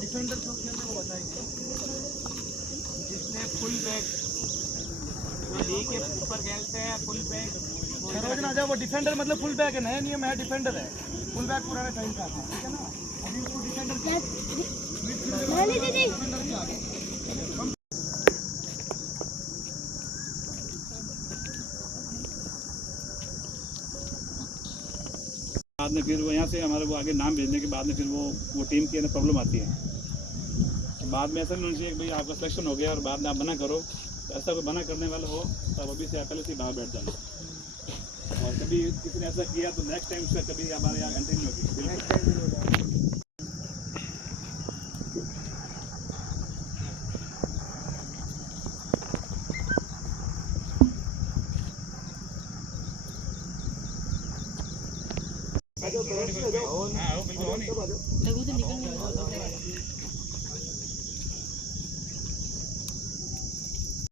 Defender को खेलने को बताएंगे, जिसने फुल बैक लीग के ऊपर खेलते हैं फुल बैक। सरोज ना जाओ, वो डिफेंडर मतलब फुल बैक है, नया नियम है, डिफेंडर है, फुल बैक पुराने टाइम का है, ठीक है ना। अभी उसको डिफेंडर बाद में फिर वो यहाँ से हमारे वो आगे नाम भेजने के बाद में फिर वो टीम की प्रॉब्लम आती है। बाद में ऐसा नहीं होना चाहिए कि भाई आपका सिलेक्शन हो गया और बाद में आप मना करो। तो ऐसा कोई मना करने वाला हो तो अभी से पहले से बाहर बैठ जाना। और कभी किसी ने ऐसा किया तो नेक्स्ट टाइम से कभी हमारे यहाँ एंट्री नहीं होगी। हाँ बिल्कुल।